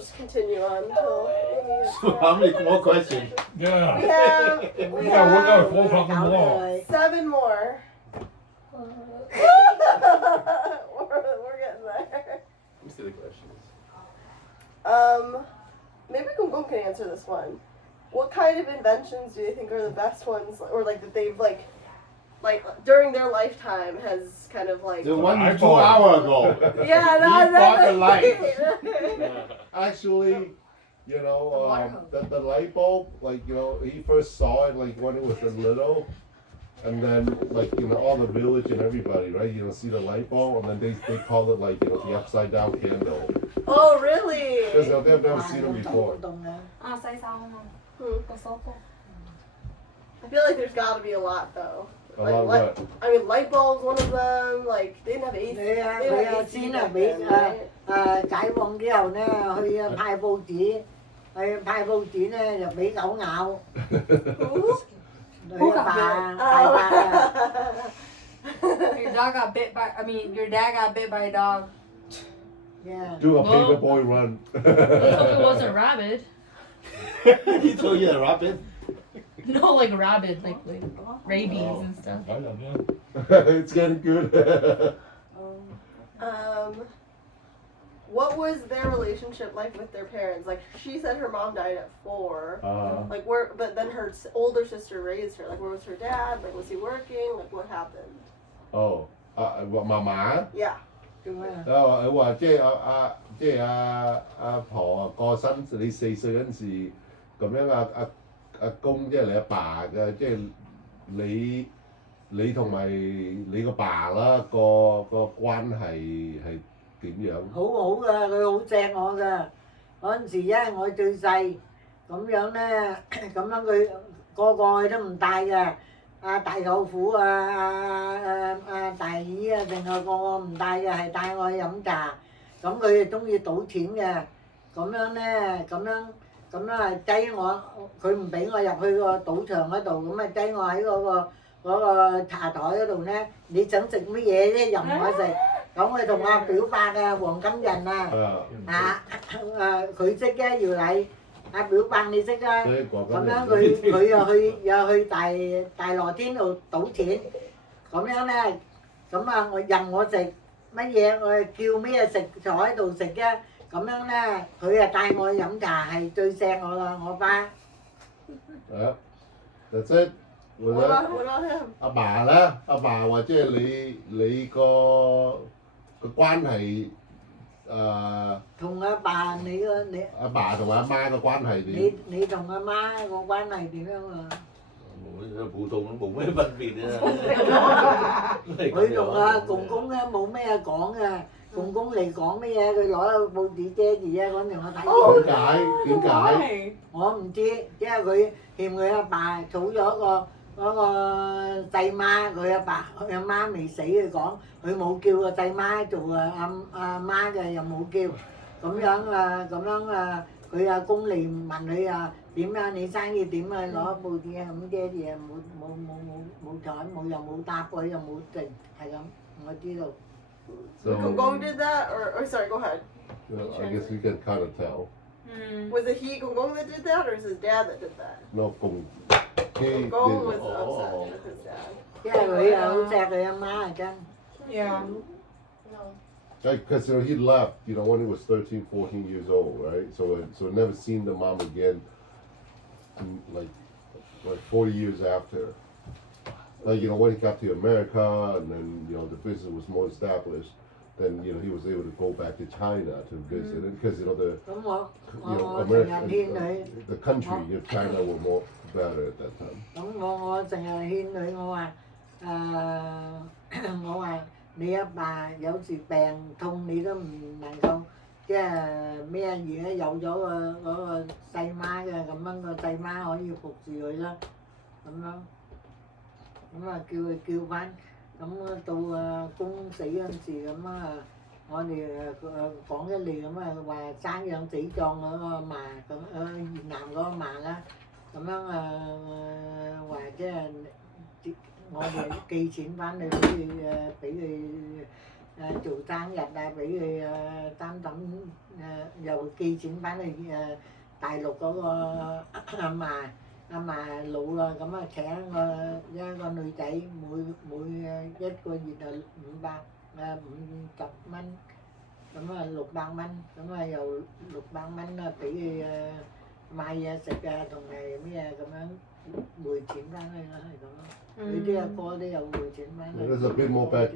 just continue on until maybe. So how many more questions? Yeah. We Yeah, we're have gonna full fucking more. 7 more. we're getting there. Let me see the questions. Maybe Gong can answer this one. What kind of inventions do you think are the best ones, or like that they've like during their lifetime has kind of like? The one iPhone. 2 hours ago. Yeah, He bought the light. Actually, you know, the light bulb, like, you know, he first saw it like when it was a little, and then like, you know, all the village and everybody, right, you know, see the light bulb, and then they call it like, you know, the upside down candle. Oh, really? Because they've never seen them before. 西衫啊嘛， 個梳煲。 I feel like there's got to be a lot though. A lot of what? I mean, light bulbs, one of them. Like they didn't have AC. 佢 They 啊 didn't have AC 先啊 back 俾 then, right? 解放之後咧，去派報紙，去派報紙咧就俾狗咬， Ooh. 佢阿爸大伯啊， Your dog got bit by. I mean, your dad got bit by a dog. yeah. Do a Well- paper boy run. Let's hope it wasn't rabid. He told you to wrap it. No, like rabid, like rabies and stuff. It's getting good. What was their relationship like with their parents? Like she said, her mom died at 4. Like where? But then her older sister raised her. Like where was her dad? Like was he working? Like what happened? Oh, 嫲嫲。 Yeah. 做咩啊？佢話即係阿婆啊過身，你4歲嗰陣時，咁樣阿公即係你阿爸嘅，即係你同埋你個爸啦個關係係點樣？好好噶，佢好錫我噶。嗰陣時因為我最細，咁樣咧，咁樣佢個佢都唔帶嘅。大舅父大姨啊，定係個唔帶嘅，係帶我去飲茶。咁佢哋中意賭錢嘅，咁樣咧，咁樣係擠我，佢唔俾我入去個賭場嗰度，咁啊擠我喺嗰個茶台嗰度咧，你想食乜嘢咧任我食。咁佢同我表白啊，黃金人啊，佢識嘅姚禮。表白你識啦，咁樣佢又去大羅天度賭錢，咁樣咧，咁啊我任我食乜嘢，我叫咩食就喺度食嘅，咁樣咧佢啊帶我去飲茶係最錫我啦，我爸。That's it。What about him? 阿爸咧，阿爸或者係你個關係。同阿爸你阿爸同阿媽嘅關係點？你同阿媽個關係點樣啊？普通都冇咩分別啊！佢同阿公公咧冇咩講嘅，公公嚟講乜嘢，佢攞報紙遮住啊，嗰陣我睇。點解？我唔知，因為佢欠佢阿爸儲咗嗰個細媽，佢阿媽未死，佢講佢冇叫個細媽做阿媽嘅，又冇叫，咁樣佢阿公嚟問佢啊點啊，你生意點啊，攞報紙啊咁遮住啊，冇睬冇又冇答佢又冇剩，係咁，我知道。Gong did that, or sorry, go ahead. I guess you can kind of tell. Was it Gong that did that, or is his dad that did that? No, Gong Was upset with his dad. 因為佢又好錫佢阿媽係真。Yeah. Because you know he left, you know, when he was 13, 14 years old, right? So never seen the mom again, like 40 years after. Like, you know, when he got to America and then, you know, the business was more established, then, you know, he was able to go back to China to visit it because, you know, the country of China were more better at that time. 咁我成日勸佢，我話你阿爸有時病痛你都唔能夠即係咩嘢，有咗嗰個細媽嘅，咁樣個細媽可以服侍佢啦，咁啊叫翻，咁到公死嗰陣時咁啊，我哋講一嚟咁啊話生養死葬嗰個嫲咁越南嗰個嫲啦，咁樣話即係我哋寄錢翻去俾佢做生日啊，俾佢擔揼又寄錢翻去大陸嗰個阿嫲老啦，咁啊請一個女仔每一個月就50蚊，咁啊600蚊，咁啊又600蚊啊俾佢買嘢食啊，同埋咩咁樣匯錢翻去啦，係咁咯。佢啲阿哥都有匯錢翻去。There's a bit more back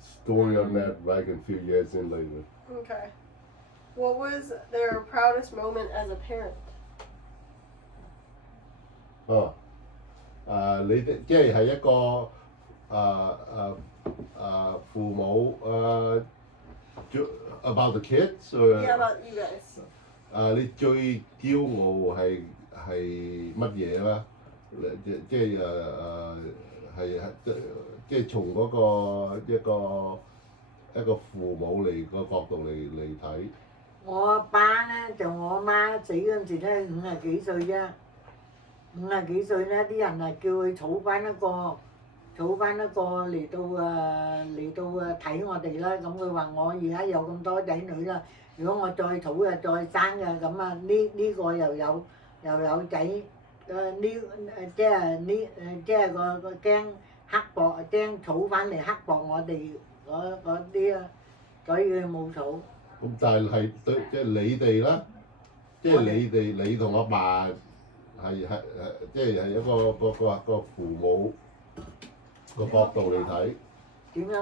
story on that back a few years in later. Okay. What was their proudest moment as a parent? 你哋即係一個父母about the kids or Yeah, about you guys. 你最驕傲係乜嘢咧？即係從嗰個一個父母嚟個角度嚟睇。我阿爸咧就我阿媽死嗰陣時咧50幾歲啫，50幾歲咧啲人啊叫佢儲翻一個嚟到睇我哋啦。咁佢話我而家有咁多仔女啦，如果我再儲啊再生嘅咁啊呢個又有仔即係個驚刻薄驚儲翻嚟刻薄我哋嗰啲啊，所以佢冇儲。咁但係對即係你哋啦，即係你同阿爸係即係一個父母個角度嚟睇。點樣？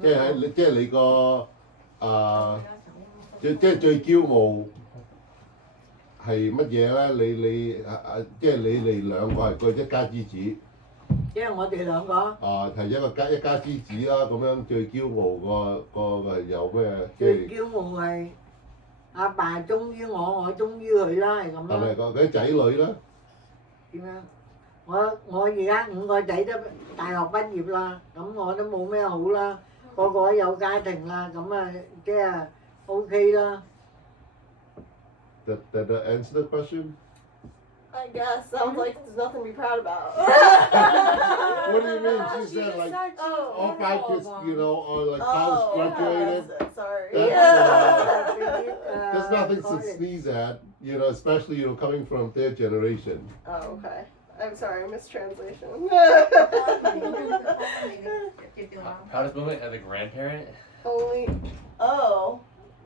即係你個即係最驕傲係乜嘢咧？你即係你哋兩個係個一家之主。因為我哋兩個。係一家之子啦，咁樣最驕傲個有咩？最驕傲係阿爸忠於我忠於佢啦，係咁但係咯。嗰啲仔女咧？點樣？我而家5個仔都大學畢業啦，咁我都冇咩好啦，個個有家庭啦，咁啊即係 OK 啦。Did that answer the question? I guess. Sounds like there's nothing to be proud about. What do you mean? She said like all 5 kids, or like college graduated. Sorry. There's nothing to sneeze at, especially coming from their generation. Oh, okay. I'm sorry, mistranslation. Proudest moment as a grandparent?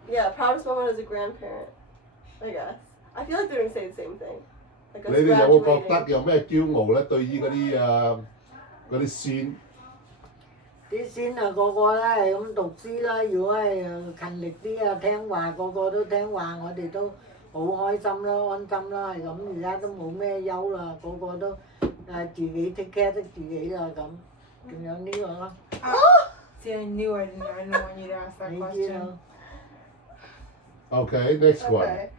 Yeah, proudest moment as a grandparent, I guess. I feel like they're gonna say the same thing. Like 你哋有冇覺得有咩驕傲咧？對於嗰啲孫？啲孫啊，個個咧係咁讀書啦，如果係勤力啲啊，聽話，個個都聽話，我哋都好開心啦，安心啦，係咁。而家都冇咩憂啦，個個都自己 take care 得自己啦咁，仲有呢個咯。See, I knew I didn't want you to ask that 你知 question. 咯。Okay, next one. Okay.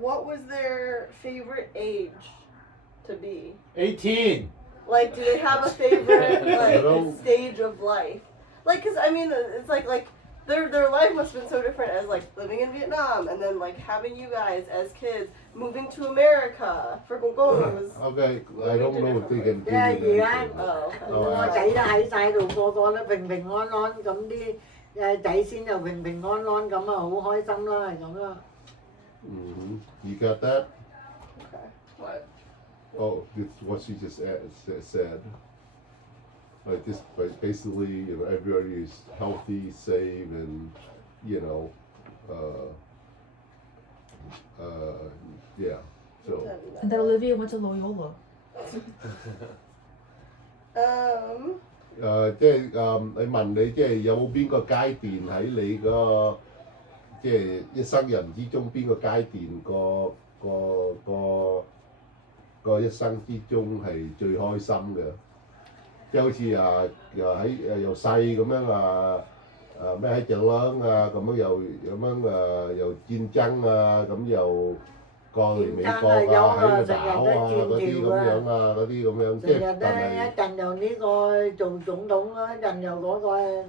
What was their favorite age to be? 18! Like, do they have a favorite stage of life? Like, cause I mean, it's like their life must have been so different as like living in Vietnam and then like having you guys as kids moving to America for Gongong was. Okay, I don't know if they can give 即係 you 而家 an answer. 我仔都喺晒度，個個都平平安安，咁啲仔先又平平安安，咁啊好開心啦，係咁啦。You got that? Okay. What? Oh, it's what she just said. Like this, basically, everybody is healthy, safe, and yeah. So. And then Olivia went to Loyola. 即係你問你即係有冇邊個階段喺你個即係一生人之中邊個階段個一生之中係最開心嘅？即係好似由細咁樣咩喺隻啷咁樣又咁樣又戰爭咁又過嚟美國喺度打嗰啲咁樣嗰啲咁樣，即係但係一陣又呢個做總統啦，一陣又嗰個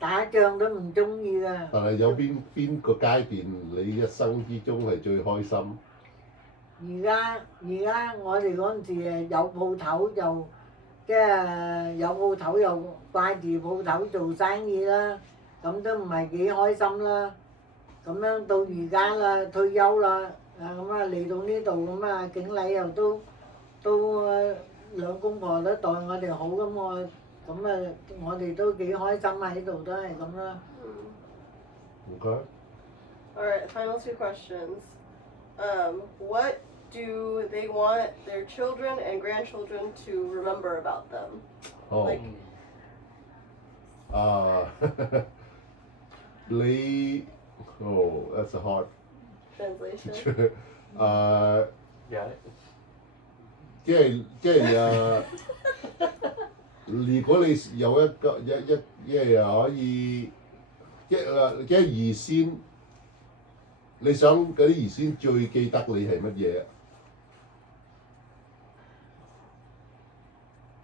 打仗都唔中意噶。但係有邊個階段你一生之中係最開心？而家我哋嗰陣時有鋪頭即係有鋪頭又掛住鋪頭做生意啦，咁都唔係幾開心啦。咁樣到而家啦，退休啦，咁啊嚟到呢度咁啊，景禮又都兩公婆都待我哋好咁我哋都幾開心喺度都係咁啦。Okay. All right, final two questions. What do they want their children and grandchildren to remember about them? Oh. Like, Lee. Oh, that's a hard. translation. 即係如果你有一個可以即係兒孫，你想嗰啲兒孫最記得你係乜嘢？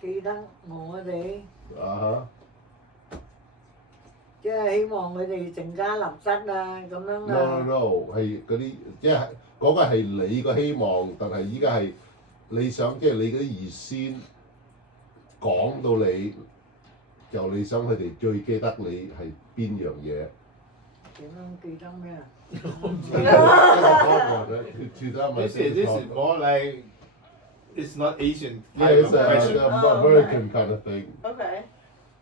記得我哋。啊即係希望佢哋成家立室啊，咁樣啊。No， 係嗰啲即係嗰個係你個希望，但係依家係你想即係你嗰啲兒孫講到你，就你想佢哋最記得你係邊樣嘢？點樣記得咩啊？ This is more like it's not Asian Yeah, type it's of question. American kind of thing. Okay.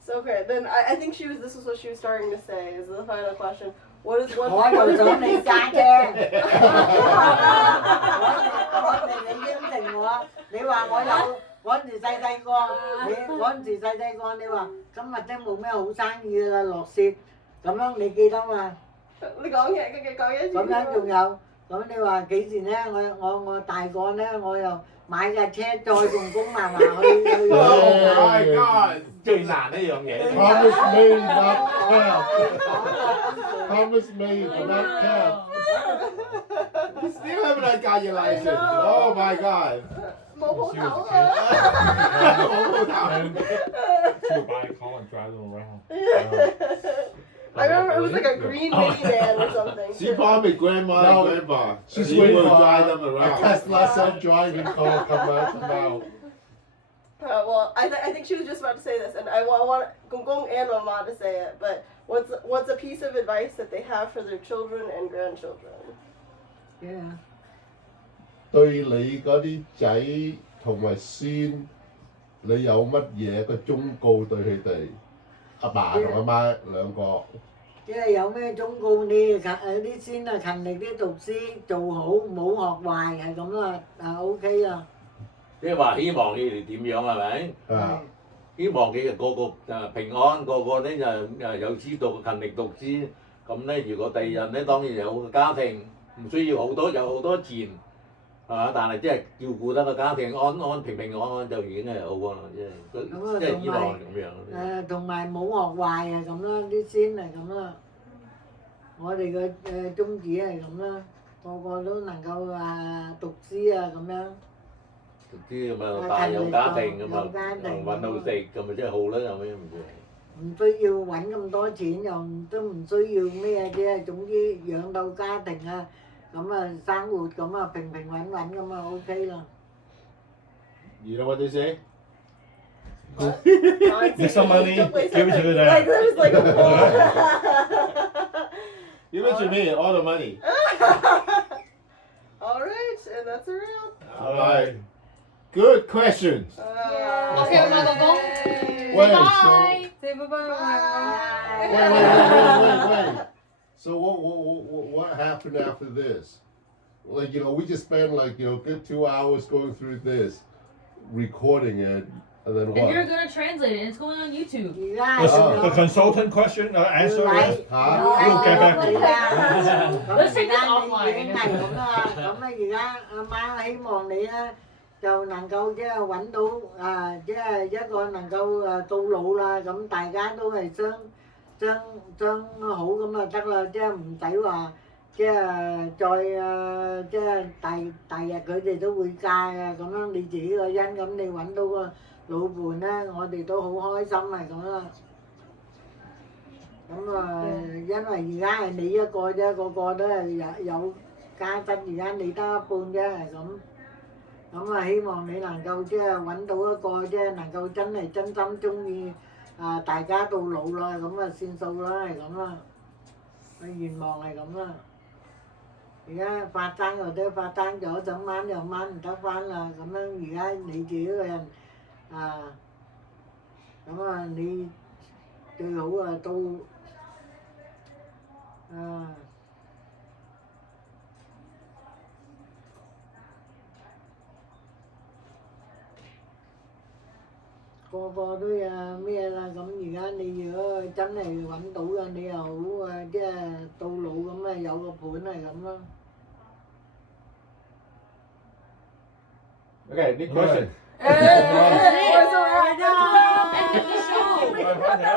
So okay, then I think this was what she was starting to say is the final question. What is one 我就想你嫁啫。你應承我，你話我有嗰陣時細個，你話今日真冇咩好生意啦，落雪，咁樣你記得嘛？你講嘢，講嘢。咁樣仲有，咁你話幾時咧？我大個咧，我又買架車再用公嫲嫲去。Oh my god！最難呢樣嘢。Promise me not cab. Promise me not cab. You still haven't had got your license. Oh my god！冇鋪頭啊！冇鋪頭。 To buy a car and drive them around. I remember it was like a green minivan or something. She probably grandma No, and grandpa. She's She waiting will for drive them a around. Tesla self-driving car come out. Well, I think she was just about to say this, and I want Gong Gong and Mama to say it. But what's a piece of advice that they have for their children and grandchildren? Yeah. 對你嗰啲仔同埋孫，你有乜嘢個忠告對佢哋？阿爸同阿媽兩個。即係有咩忠告你啲先啊，勤力啲讀書，做好唔好學壞，係咁啦，OK 啦。即係話希望你哋點樣係咪？啊，希望佢哋個個平安，個個咧就有知道勤力讀書。咁咧，如果第二日咧，當然有個家庭，唔需要有好多錢，係嘛？但係即係照顧得個家庭安平安就已經係好啦，即係希望咁樣。同埋冇學壞啊咁啦，啲先係咁啦。我哋嘅宗旨係咁啦，個個都能夠讀書啊咁樣。讀書咁啊，但係有家庭咁啊，揾到食咁咪真係好啦，有咩唔知？唔需要揾咁多錢，又都唔需要咩啫，總之養到家庭啊，咁啊生活咁啊平穩咁啊 OK 啦。You know what they say? Get some money, give it to the Like dad. there's like a whole. Give it to me, all the money. All right, and that's a wrap. All right. Good questions. Okay, we're gonna go. Wait, Bye. Say bye-bye. wait. So what happened after this? Like, we just spent good 2 hours going through this, recording it, and then And you're what? gonna translate it. It's going on YouTube. 而家 The consultant question answer is Huh? get back to you. Let's take this offline. 已經係咁啦，咁啊而家阿媽希望你咧就能夠即係揾到即係一個能夠到老啦，咁大家都係將好咁啊得啦，即係唔使話即係再即係第日佢哋都會嫁啊，咁樣你自己個人咁你揾到個老伴咧，我哋都好開心係咁啦。咁因為而家係你一個啫，個個都係有家室，而家你得一半啫，係咁。咁啊，希望你能夠即係揾到一個即係能夠真係真心中意大家到老啦，咁啊算數啦，係咁啦。個願望係咁啦。而家發生又都發生咗，想掹又掹唔得翻啦，咁樣而家你自己個人咁啊你最好到個個都有咩啦，咁而家你如果真係揾到嘅，你又好即係到老咁啊有個伴係咁咯。Okay, next question. 我做咩？ End of the show. 快翻嚟啦！